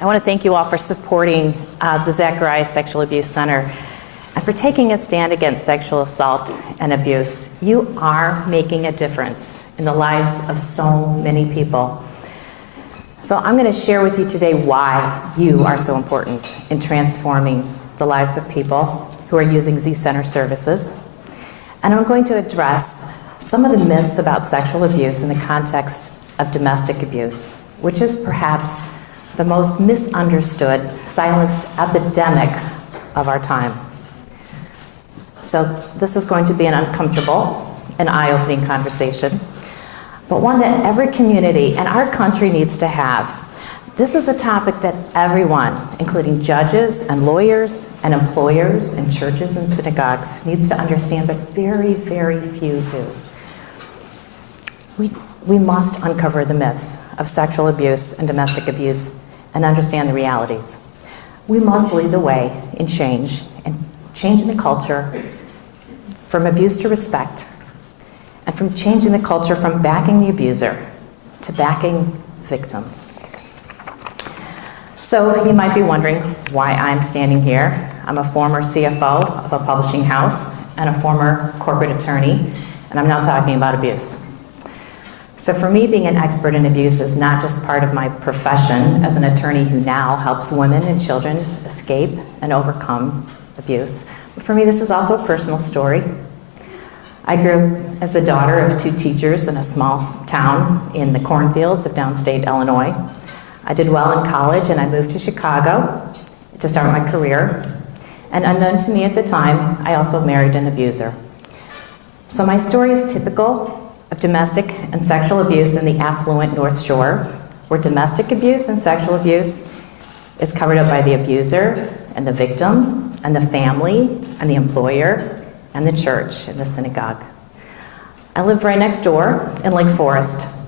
I want to thank you all for supporting the Zacharias Sexual Abuse Center and for taking a stand against sexual assault and abuse. You are making a difference in the lives of so many people. So I'm going to share with you today why you are so important in transforming the lives of people who are using Z Center services. And I'm going to address some of the myths about sexual abuse in the context of domestic abuse, which is perhaps the most misunderstood, silenced epidemic of our time. So this is going to be an uncomfortable and eye-opening conversation, but one that every community and our country needs to have. This is a topic that everyone, including judges and lawyers and employers and churches and synagogues, needs to understand, but very, very few do. We must uncover the myths of sexual abuse and domestic abuse and understand the realities. We must lead the way in change, and changing the culture from abuse to respect, and from changing the culture from backing the abuser to backing the victim. So you might be wondering why I'm standing here. I'm a former CFO of a publishing house and a former corporate attorney, and I'm now talking about abuse. So for me, being an expert in abuse is not just part of my profession as an attorney who now helps women and children escape and overcome abuse, but for me this is also a personal story. I grew up as the daughter of two teachers in a small town in the cornfields of downstate Illinois. I did well in college and I moved to Chicago to start my career. And unknown to me at the time, I also married an abuser. So my story is typical of domestic and sexual abuse in the affluent North Shore, where domestic abuse and sexual abuse is covered up by the abuser and the victim and the family and the employer and the church and the synagogue. I lived right next door in Lake Forest,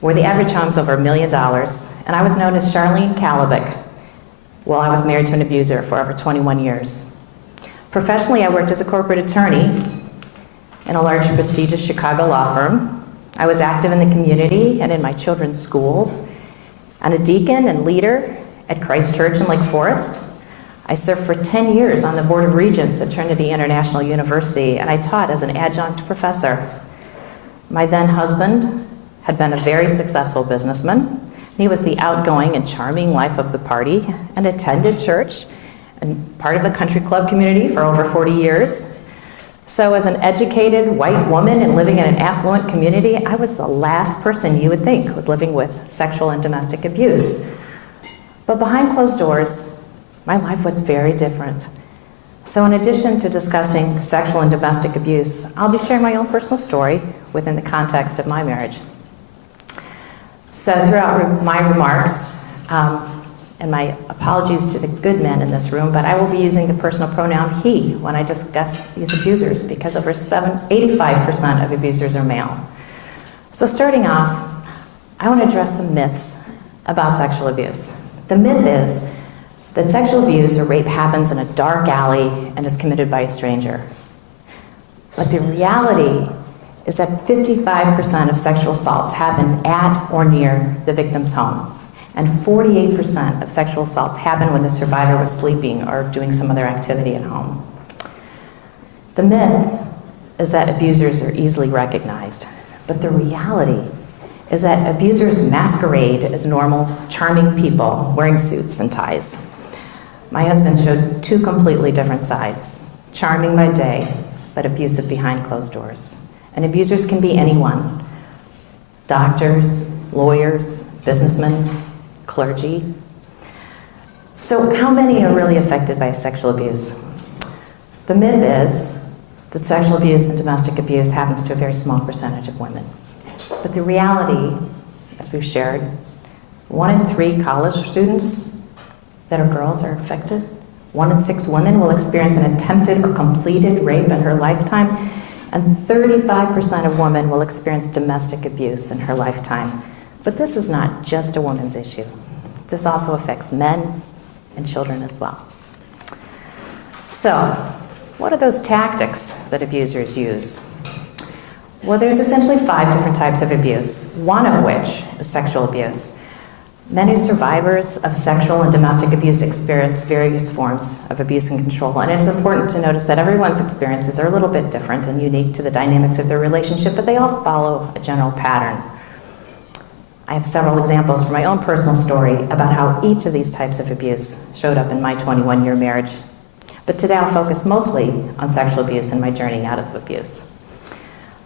where the average home is over $1 million, and I was known as Charlene Quint while I was married to an abuser for over 21 years. Professionally, I worked as a corporate attorney in a large, prestigious Chicago law firm. I was active in the community and in my children's schools, and a deacon and leader at Christ Church in Lake Forest. I served for 10 years on the Board of Regents at Trinity International University, and I taught as an adjunct professor. My then husband had been a very successful businessman. He was the outgoing and charming life of the party and attended church and part of the country club community for over 40 years. So as an educated white woman and living in an affluent community, I was the last person you would think was living with sexual and domestic abuse. But behind closed doors, my life was very different. So in addition to discussing sexual and domestic abuse, I'll be sharing my own personal story within the context of my marriage. So throughout my remarks, and my apologies to the good men in this room, but I will be using the personal pronoun he when I discuss these abusers, because over 85% of abusers are male. So starting off, I want to address some myths about sexual abuse. The myth is that sexual abuse or rape happens in a dark alley and is committed by a stranger. But the reality is that 55% of sexual assaults happen at or near the victim's home. And 48% of sexual assaults happen when the survivor was sleeping or doing some other activity at home. The myth is that abusers are easily recognized, but the reality is that abusers masquerade as normal, charming people wearing suits and ties. My husband showed two completely different sides, charming by day, but abusive behind closed doors. And abusers can be anyone: doctors, lawyers, businessmen, clergy. So how many are really affected by sexual abuse? The myth is that sexual abuse and domestic abuse happens to a very small percentage of women. But the reality, as we've shared, 1 in 3 college students that are girls are affected. 1 in 6 women will experience an attempted or completed rape in her lifetime, and 35% of women will experience domestic abuse in her lifetime. But this is not just a woman's issue. This also affects men and children as well. So, what are those tactics that abusers use? Well, there's essentially 5 different types of abuse, one of which is sexual abuse. Many survivors of sexual and domestic abuse experience various forms of abuse and control, and it's important to notice that everyone's experiences are a little bit different and unique to the dynamics of their relationship, but they all follow a general pattern. I have several examples from my own personal story about how each of these types of abuse showed up in my 21-year marriage. But today I'll focus mostly on sexual abuse and my journey out of abuse.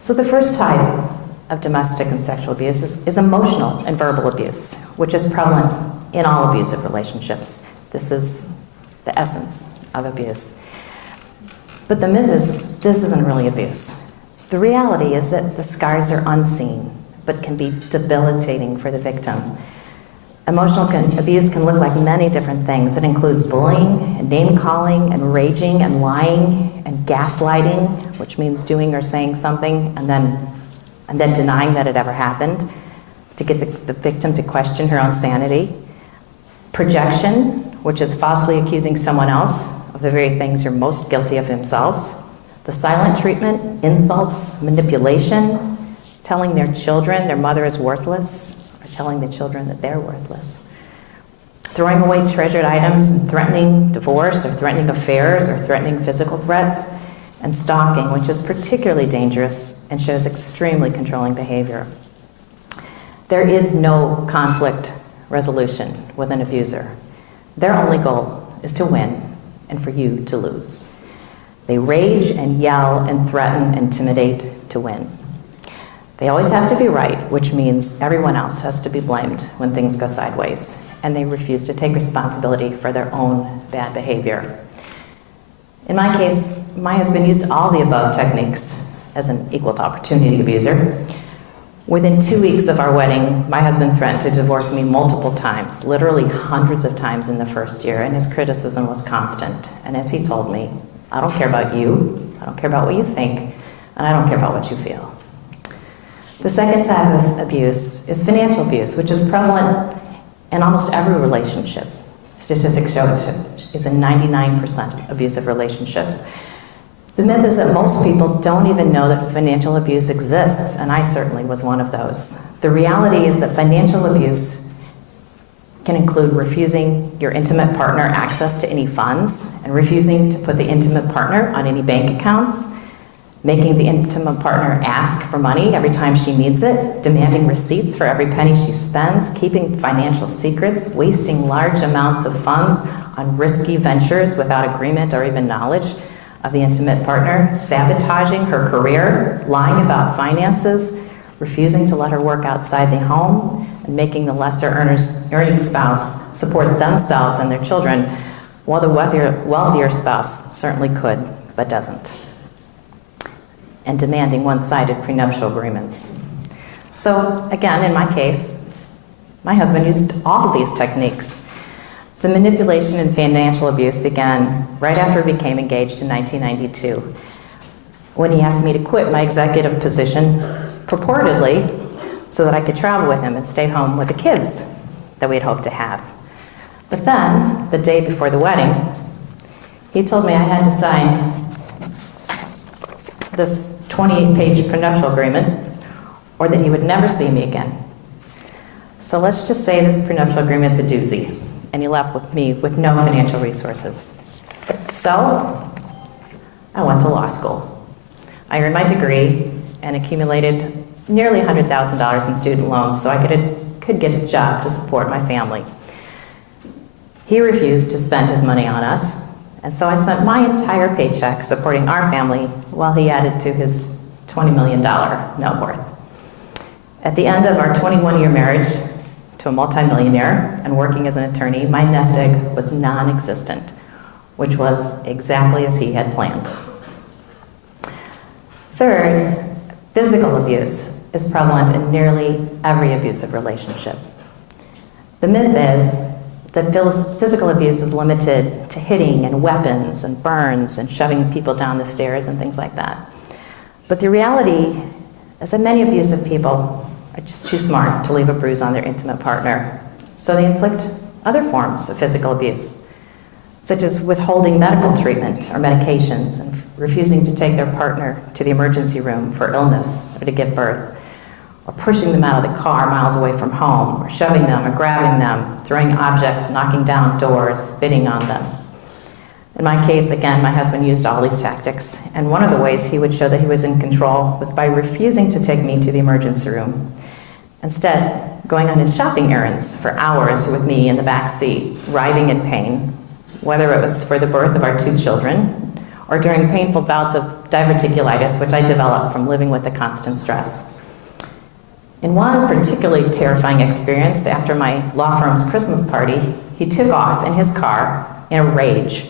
So the first type of domestic and sexual abuse is emotional and verbal abuse, which is prevalent in all abusive relationships. This is the essence of abuse. But the myth is this isn't really abuse. The reality is that the scars are unseen, but can be debilitating for the victim. Emotional abuse can look like many different things. It includes bullying, and name-calling, and raging, and lying, and gaslighting, which means doing or saying something and then denying that it ever happened, to get the victim to question her own sanity. Projection, which is falsely accusing someone else of the very things you're most guilty of themselves. The silent treatment, insults, manipulation, telling their children their mother is worthless, or telling the children that they're worthless. Throwing away treasured items and threatening divorce or threatening affairs or threatening physical threats. And stalking, which is particularly dangerous and shows extremely controlling behavior. There is no conflict resolution with an abuser. Their only goal is to win and for you to lose. They rage and yell and threaten, intimidate to win. They always have to be right, which means everyone else has to be blamed when things go sideways, and they refuse to take responsibility for their own bad behavior. In my case, my husband used all the above techniques as an equal opportunity abuser. Within 2 weeks of our wedding, my husband threatened to divorce me multiple times, literally hundreds of times in the first year, and his criticism was constant. And as he told me, I don't care about you, I don't care about what you think, and I don't care about what you feel. The second type of abuse is financial abuse, which is prevalent in almost every relationship. Statistics show it's in 99% abusive relationships. The myth is that most people don't even know that financial abuse exists, and I certainly was one of those. The reality is that financial abuse can include refusing your intimate partner access to any funds, and refusing to put the intimate partner on any bank accounts, making the intimate partner ask for money every time she needs it, demanding receipts for every penny she spends, keeping financial secrets, wasting large amounts of funds on risky ventures without agreement or even knowledge of the intimate partner, sabotaging her career, lying about finances, refusing to let her work outside the home, and making the lesser earning spouse support themselves and their children, while the wealthier spouse certainly could, but doesn't, and demanding one-sided prenuptial agreements. So again, in my case, my husband used all of these techniques. The manipulation and financial abuse began right after we became engaged in 1992, when he asked me to quit my executive position, purportedly, so that I could travel with him and stay home with the kids that we'd hoped to have. But then, the day before the wedding, he told me I had to sign this 28-page prenuptial agreement, or that he would never see me again. So let's just say this prenuptial agreement's a doozy, and he left with me with no financial resources. So I went to law school. I earned my degree and accumulated nearly $100,000 in student loans so I could get a job to support my family. He refused to spend his money on us, and so I spent my entire paycheck supporting our family while he added to his $20 million net worth. At the end of our 21-year marriage to a multimillionaire and working as an attorney, my nest egg was non-existent, which was exactly as he had planned. Third, physical abuse is prevalent in nearly every abusive relationship. The myth is that physical abuse is limited to hitting and weapons and burns and shoving people down the stairs and things like that. But the reality is that many abusive people are just too smart to leave a bruise on their intimate partner, so they inflict other forms of physical abuse, such as withholding medical treatment or medications and refusing to take their partner to the emergency room for illness or to give birth, or pushing them out of the car miles away from home, or shoving them or grabbing them, throwing objects, knocking down doors, spitting on them. In my case, again, my husband used all these tactics, and one of the ways he would show that he was in control was by refusing to take me to the emergency room. Instead, going on his shopping errands for hours with me in the back seat, writhing in pain, whether it was for the birth of our 2 children or during painful bouts of diverticulitis, which I developed from living with the constant stress. In one particularly terrifying experience, after my law firm's Christmas party, he took off in his car in a rage,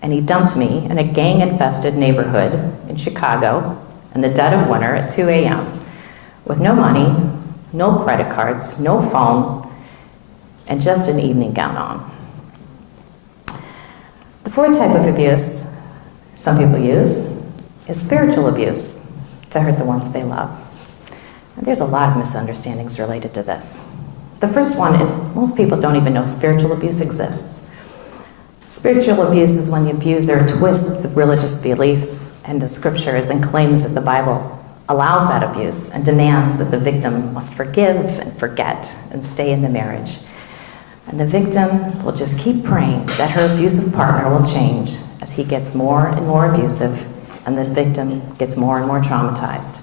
and he dumped me in a gang-infested neighborhood in Chicago in the dead of winter at 2 a.m. with no money, no credit cards, no phone, and just an evening gown on. The 4th type of abuse some people use is spiritual abuse to hurt the ones they love. And there's a lot of misunderstandings related to this. The first one is most people don't even know spiritual abuse exists. Spiritual abuse is when the abuser twists the religious beliefs and the scriptures and claims that the Bible allows that abuse and demands that the victim must forgive and forget and stay in the marriage. And the victim will just keep praying that her abusive partner will change as he gets more and more abusive and the victim gets more and more traumatized.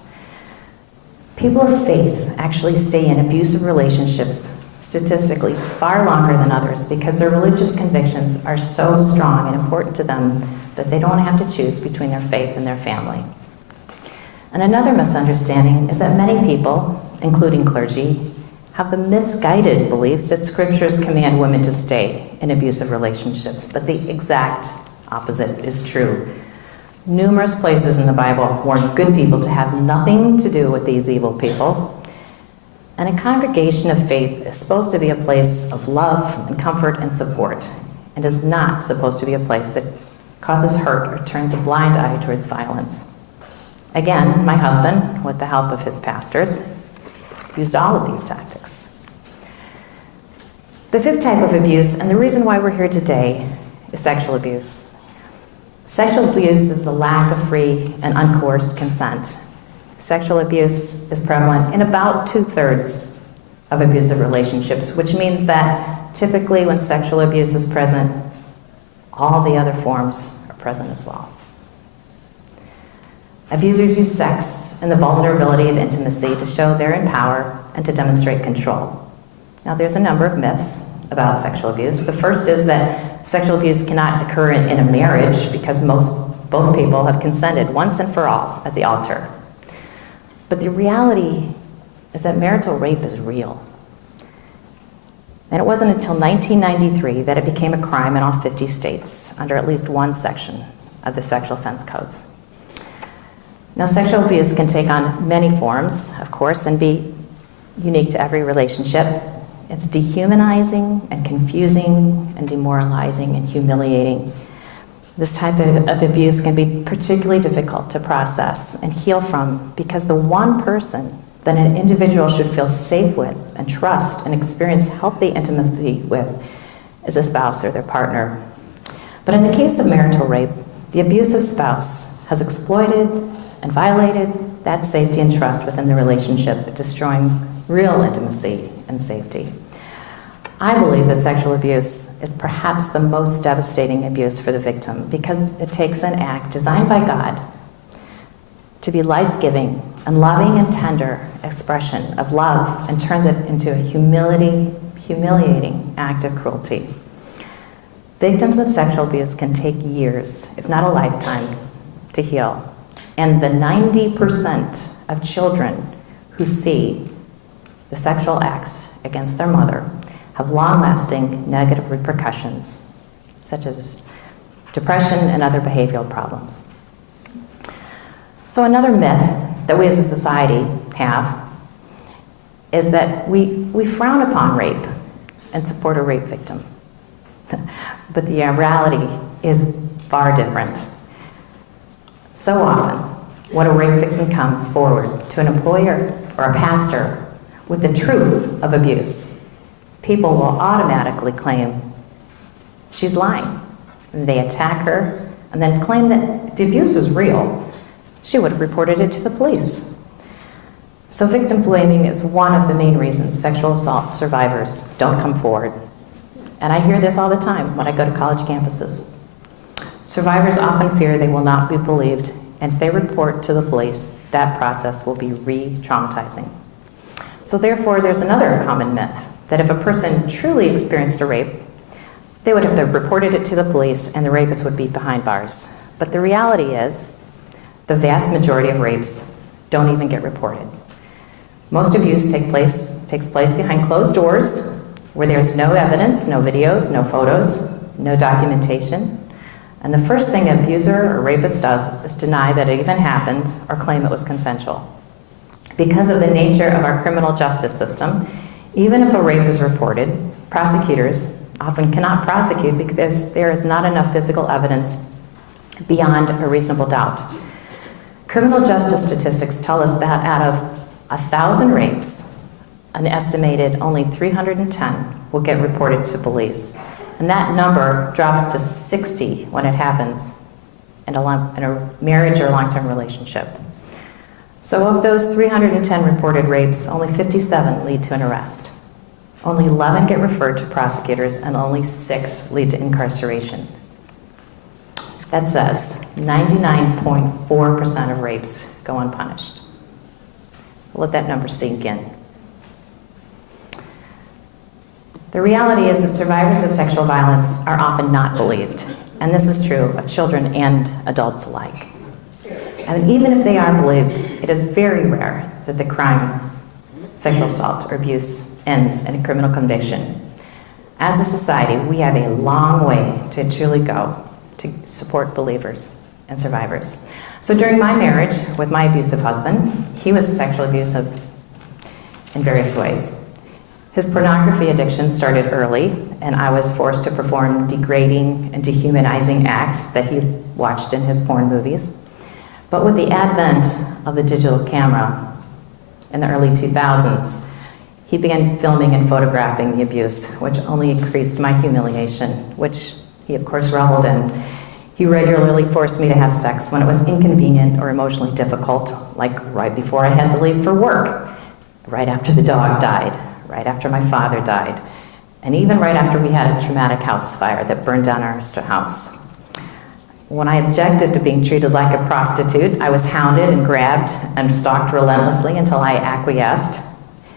People of faith actually stay in abusive relationships statistically far longer than others because their religious convictions are so strong and important to them that they don't have to choose between their faith and their family. And another misunderstanding is that many people, including clergy, have the misguided belief that scriptures command women to stay in abusive relationships, but the exact opposite is true. Numerous places in the Bible warn good people to have nothing to do with these evil people. And a congregation of faith is supposed to be a place of love and comfort and support, and is not supposed to be a place that causes hurt or turns a blind eye towards violence. Again, my husband, with the help of his pastors, used all of these tactics. The 5th type of abuse, and the reason why we're here today, is sexual abuse. Sexual abuse is the lack of free and uncoerced consent. Sexual abuse is prevalent in about 2/3 of abusive relationships, which means that typically when sexual abuse is present, all the other forms are present as well. Abusers use sex and the vulnerability of intimacy to show they're in power and to demonstrate control. Now, there's a number of myths about sexual abuse. The first is that sexual abuse cannot occur in a marriage because both people have consented once and for all at the altar. But the reality is that marital rape is real. And it wasn't until 1993 that it became a crime in all 50 states under at least one section of the sexual offense codes. Now, sexual abuse can take on many forms, of course, and be unique to every relationship. It's dehumanizing and confusing and demoralizing and humiliating. This type of abuse can be particularly difficult to process and heal from because the one person that an individual should feel safe with and trust and experience healthy intimacy with is a spouse or their partner. But in the case of marital rape, the abusive spouse has exploited and violated that safety and trust within the relationship, destroying real intimacy and safety. I believe that sexual abuse is perhaps the most devastating abuse for the victim because it takes an act designed by God to be life-giving and loving and tender expression of love and turns it into a humiliating act of cruelty. Victims of sexual abuse can take years, if not a lifetime, to heal. And the 90% of children who see the sexual acts against their mother have long-lasting negative repercussions, such as depression and other behavioral problems. So another myth that we as a society have is that we frown upon rape and support a rape victim. But the reality is far different. So often, when a rape victim comes forward to an employer or a pastor with the truth of abuse, people will automatically claim she's lying. And they attack her and then claim that the abuse was real. She would have reported it to the police. So victim blaming is one of the main reasons sexual assault survivors don't come forward. And I hear this all the time when I go to college campuses. Survivors often fear they will not be believed, and if they report to the police, that process will be re-traumatizing. So therefore, there's another common myth, that if a person truly experienced a rape, they would have reported it to the police and the rapist would be behind bars. But the reality is, the vast majority of rapes don't even get reported. Most abuse takes place behind closed doors, where there's no evidence, no videos, no photos, no documentation. And the first thing an abuser or rapist does is deny that it even happened or claim it was consensual. Because of the nature of our criminal justice system, even if a rape is reported, prosecutors often cannot prosecute because there is not enough physical evidence beyond a reasonable doubt. Criminal justice statistics tell us that out of 1,000 rapes, an estimated only 310 will get reported to police. And that number drops to 60 when it happens in a marriage or long-term relationship. So of those 310 reported rapes, only 57 lead to an arrest. Only 11 get referred to prosecutors, and only 6 lead to incarceration. That says 99.4% of rapes go unpunished. Let that number sink in. The reality is that survivors of sexual violence are often not believed, and this is true of children and adults alike. And even if they are believed, it is very rare that the crime, sexual assault or abuse, ends in a criminal conviction. As a society, we have a long way to truly go to support believers and survivors. So during my marriage with my abusive husband, he was sexually abusive in various ways. His pornography addiction started early, and I was forced to perform degrading and dehumanizing acts that he watched in his porn movies. But with the advent of the digital camera in the early 2000s, he began filming and photographing the abuse, which only increased my humiliation, which he of course reveled in. He regularly forced me to have sex when it was inconvenient or emotionally difficult, like right before I had to leave for work, right after the dog died, right after my father died, and even right after we had a traumatic house fire that burned down our house. When I objected to being treated like a prostitute, I was hounded and grabbed and stalked relentlessly until I acquiesced.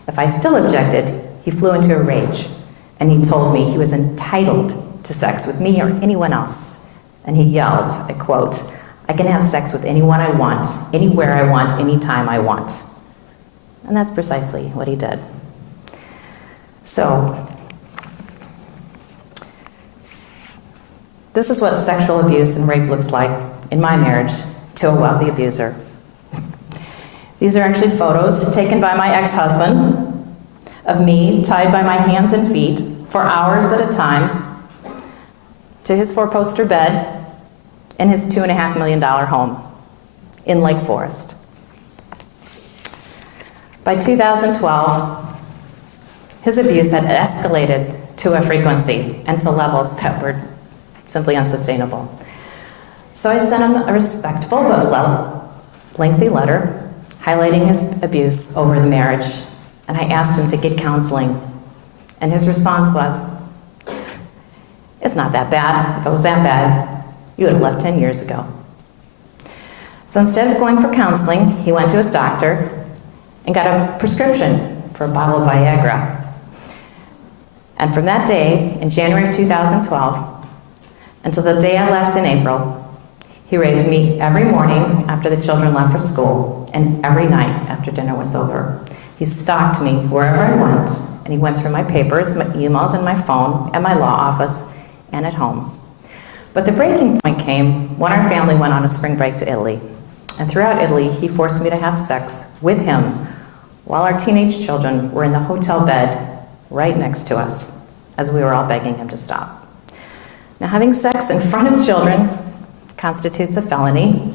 If I still objected, he flew into a rage, and he told me he was entitled to sex with me or anyone else. And he yelled, I quote, "I can have sex with anyone I want, anywhere I want, anytime I want." And that's precisely what he did. So, this is what sexual abuse and rape looks like in my marriage to a wealthy abuser. These are actually photos taken by my ex-husband of me tied by my hands and feet for hours at a time to his four-poster bed in his $2.5 million home in Lake Forest. By 2012, his abuse had escalated to a frequency and to levels that were simply unsustainable. So I sent him a respectful but lengthy letter highlighting his abuse over the marriage, and I asked him to get counseling. And his response was, "It's not that bad. If it was that bad, you would have left 10 years ago." So instead of going for counseling, he went to his doctor and got a prescription for a bottle of Viagra. And from that day, in January of 2012, until the day I left in April, he raped me every morning after the children left for school and every night after dinner was over. He stalked me wherever I went, and he went through my papers, my emails, and my phone, at my law office, and at home. But the breaking point came when our family went on a spring break to Italy. And throughout Italy, he forced me to have sex with him while our teenage children were in the hotel bed right next to us, as we were all begging him to stop. Now, having sex in front of children constitutes a felony,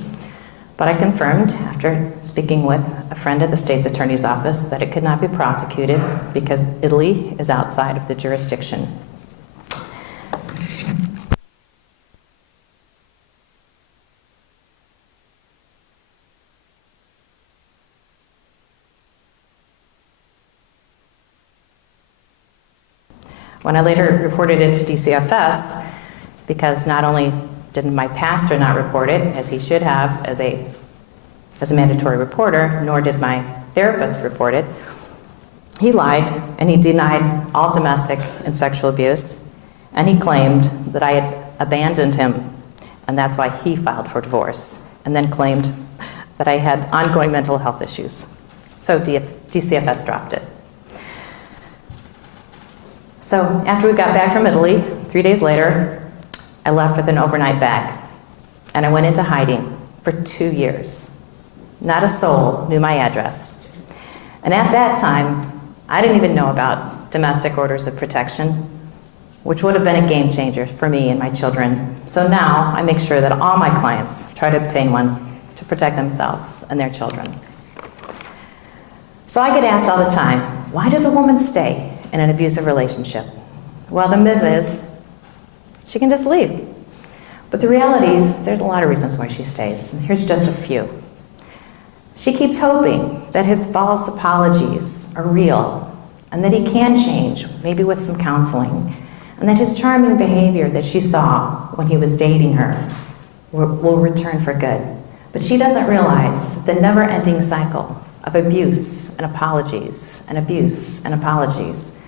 but I confirmed, after speaking with a friend at the state's attorney's office, that it could not be prosecuted because Italy is outside of the jurisdiction. When I later reported it to DCFS, because not only did my pastor not report it, as he should have as a mandatory reporter, nor did my therapist report it, he lied and he denied all domestic and sexual abuse, and he claimed that I had abandoned him, and that's why he filed for divorce, and then claimed that I had ongoing mental health issues. So DCFS dropped it. So after we got back from Italy, 3 days later, I left with an overnight bag, and I went into hiding for 2 years. Not a soul knew my address. And at that time, I didn't even know about domestic orders of protection, which would have been a game changer for me and my children. So now I make sure that all my clients try to obtain one to protect themselves and their children. So I get asked all the time, why does a woman stay in an abusive relationship? Well, the myth is she can just leave. But the reality is there's a lot of reasons why she stays. Here's just a few. She keeps hoping that his false apologies are real and that he can change, maybe with some counseling, and that his charming behavior that she saw when he was dating her will return for good. But she doesn't realize the never-ending cycle of abuse and apologies and abuse and apologies.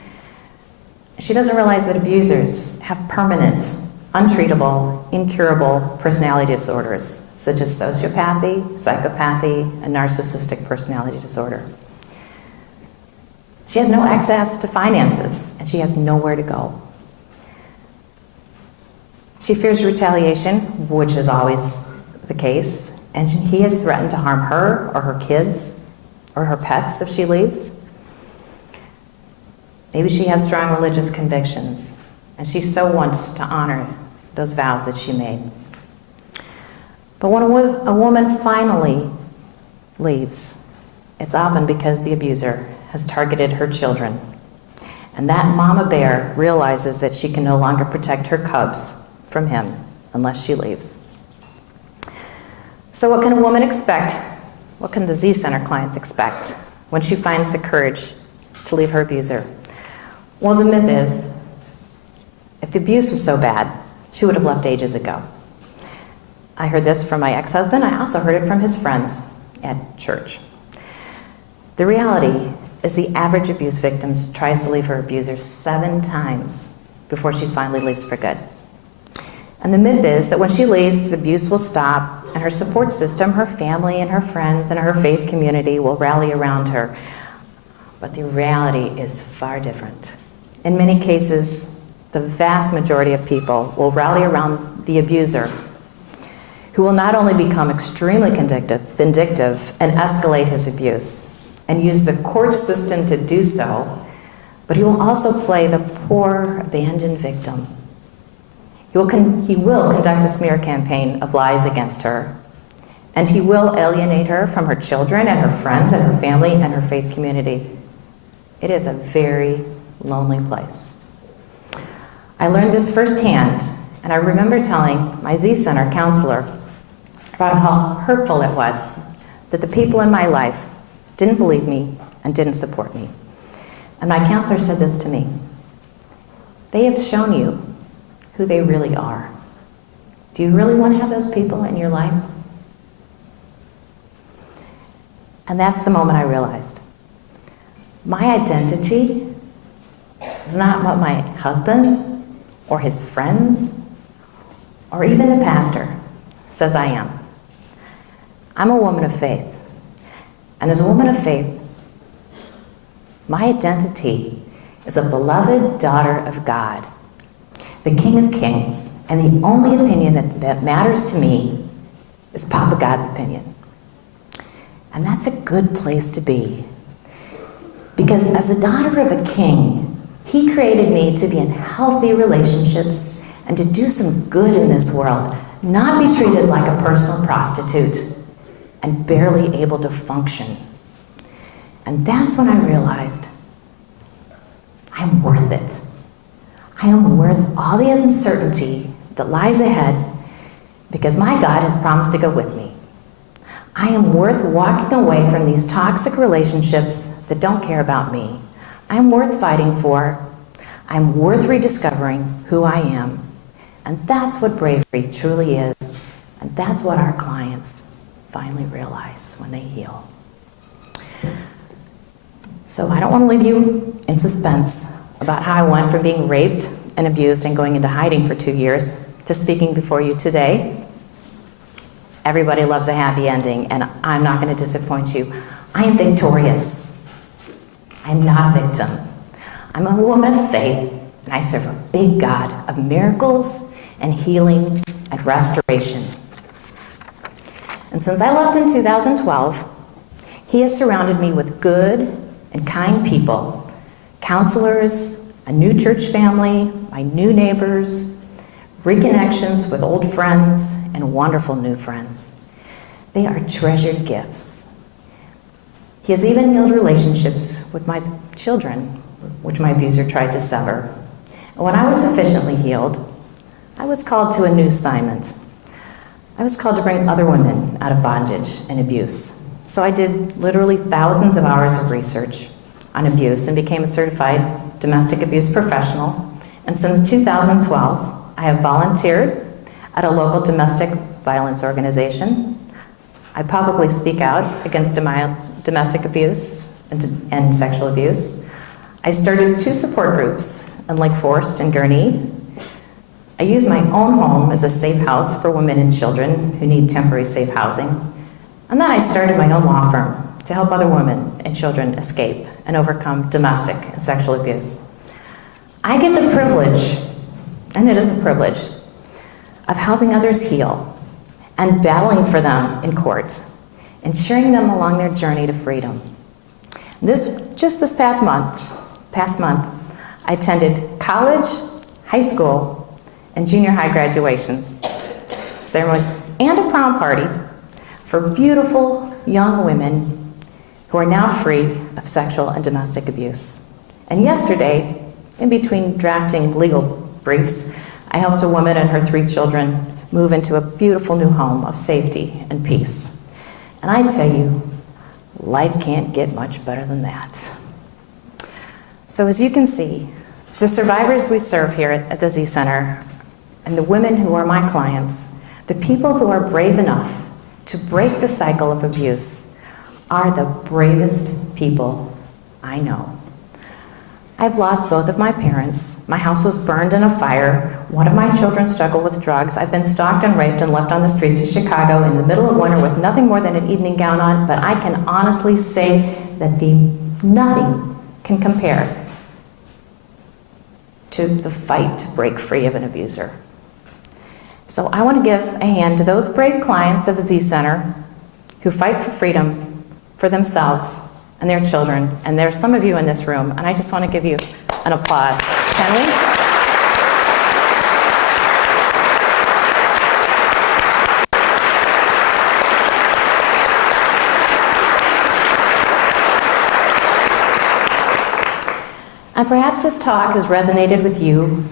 She doesn't realize that abusers have permanent, untreatable, incurable personality disorders, such as sociopathy, psychopathy, and narcissistic personality disorder. She has no access to finances, and she has nowhere to go. She fears retaliation, which is always the case, and he has threatened to harm her or her kids or her pets if she leaves. Maybe she has strong religious convictions, and she so wants to honor those vows that she made. But when a woman finally leaves, it's often because the abuser has targeted her children. And that mama bear realizes that she can no longer protect her cubs from him unless she leaves. So what can a woman expect? What can the Z Center clients expect when she finds the courage to leave her abuser? Well, the myth is, if the abuse was so bad, she would have left ages ago. I heard this from my ex-husband. I also heard it from his friends at church. The reality is the average abuse victim tries to leave her abuser 7 times before she finally leaves for good. And the myth is that when she leaves, the abuse will stop, and her support system, her family and her friends and her faith community will rally around her. But the reality is far different. In many cases, the vast majority of people will rally around the abuser, who will not only become extremely vindictive and escalate his abuse and use the court system to do so, but he will also play the poor, abandoned victim. He will conduct a smear campaign of lies against her, and he will alienate her from her children and her friends and her family and her faith community. It is a very lonely place. I learned this firsthand, and I remember telling my Z Center counselor about how hurtful it was that the people in my life didn't believe me and didn't support me. And my counselor said this to me: they have shown you who they really are. Do you really want to have those people in your life? And that's the moment I realized my identity is not what my husband or his friends or even the pastor says I am. I'm a woman of faith. And as a woman of faith, my identity is a beloved daughter of God, the King of Kings, and the only opinion that matters to me is Papa God's opinion. And that's a good place to be. Because as a daughter of a king, he created me to be in healthy relationships and to do some good in this world, not be treated like a personal prostitute and barely able to function. And that's when I realized I'm worth it. I am worth all the uncertainty that lies ahead because my God has promised to go with me. I am worth walking away from these toxic relationships that don't care about me. I am worth fighting for. I'm worth rediscovering who I am. And that's what bravery truly is. And that's what our clients finally realize when they heal. So I don't want to leave you in suspense about how I went from being raped and abused and going into hiding for 2 years to speaking before you today. Everybody loves a happy ending, and I'm not going to disappoint you. I am victorious. I'm not a victim. I'm a woman of faith, and I serve a big God of miracles and healing and restoration. And since I left in 2012, He has surrounded me with good and kind people, counselors, a new church family, my new neighbors, reconnections with old friends, and wonderful new friends. They are treasured gifts. He has even healed relationships with my children, which my abuser tried to sever. And when I was sufficiently healed, I was called to a new assignment. I was called to bring other women out of bondage and abuse. So I did literally thousands of hours of research on abuse and became a certified domestic abuse professional. And since 2012, I have volunteered at a local domestic violence organization. I publicly speak out against domestic abuse and sexual abuse. I started 2 support groups in Lake Forest and Gurnee. I use my own home as a safe house for women and children who need temporary safe housing. And then I started my own law firm to help other women and children escape and overcome domestic and sexual abuse. I get the privilege, and it is a privilege, of helping others heal and battling for them in court and cheering them along their journey to freedom. Just this past month, I attended college, high school, and junior high graduations, ceremonies, and a prom party for beautiful young women who are now free of sexual and domestic abuse. And yesterday, in between drafting legal briefs, I helped a woman and her 3 children move into a beautiful new home of safety and peace. And I tell you, life can't get much better than that. So as you can see, the survivors we serve here at the Z Center and the women who are my clients, the people who are brave enough to break the cycle of abuse, are the bravest people I know. I've lost both of my parents. My house was burned in a fire. One of my children struggled with drugs. I've been stalked and raped and left on the streets of Chicago in the middle of winter with nothing more than an evening gown on, but I can honestly say that nothing can compare to the fight to break free of an abuser. So I want to give a hand to those brave clients of the Z Center who fight for freedom for themselves and their children. And there's some of you in this room, and I just want to give you an applause. Can we? And perhaps this talk has resonated with you,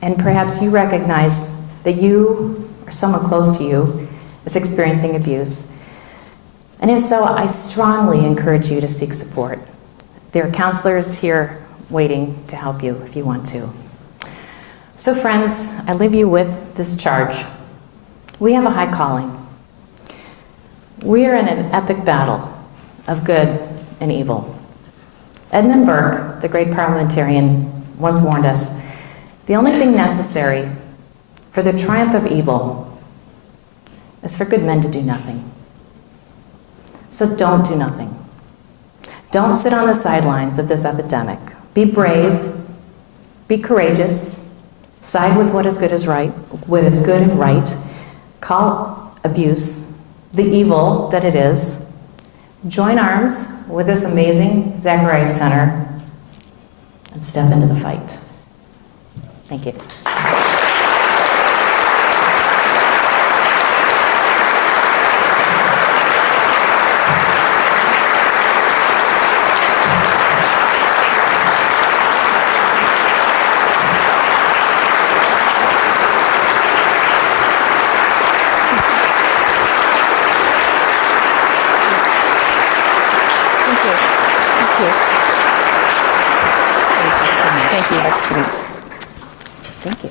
and perhaps you recognize that you or someone close to you is experiencing abuse. And if so, I strongly encourage you to seek support. There are counselors here waiting to help you if you want to. So friends, I leave you with this charge. We have a high calling. We are in an epic battle of good and evil. Edmund Burke, the great parliamentarian, once warned us, the only thing necessary for the triumph of evil is for good men to do nothing. So don't do nothing. Don't sit on the sidelines of this epidemic. Be brave, be courageous, side with what is good and right, call abuse the evil that it is, join arms with this amazing Zacharias Center, and step into the fight. Thank you. Sweet. Thank you.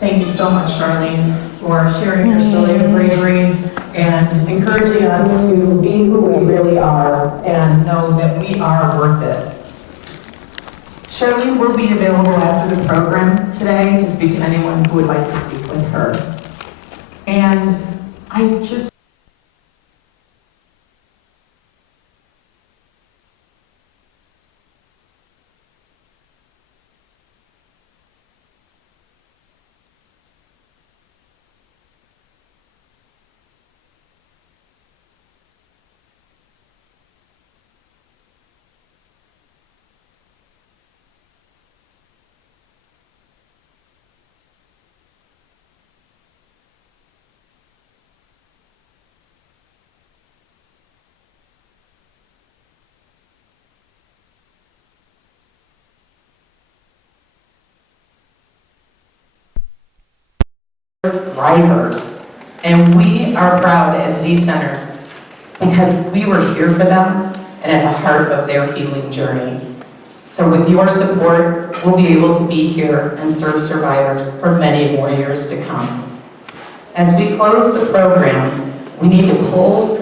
Thank you so much, Charlene, for sharing your story of bravery and encouraging us to be who we really are and know that we are worth it. Charlene will be available after the program today to speak to anyone who would like to speak with her. And I just thrivers, and we are proud at Z Center because we were here for them and at the heart of their healing journey. So with your support, we'll be able to be here and serve survivors for many more years to come. As we close the program, we need to pull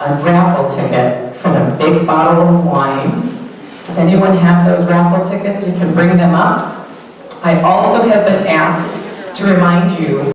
a raffle ticket for the big bottle of wine. Does anyone have those raffle tickets? You can bring them up. I also have been asked to remind you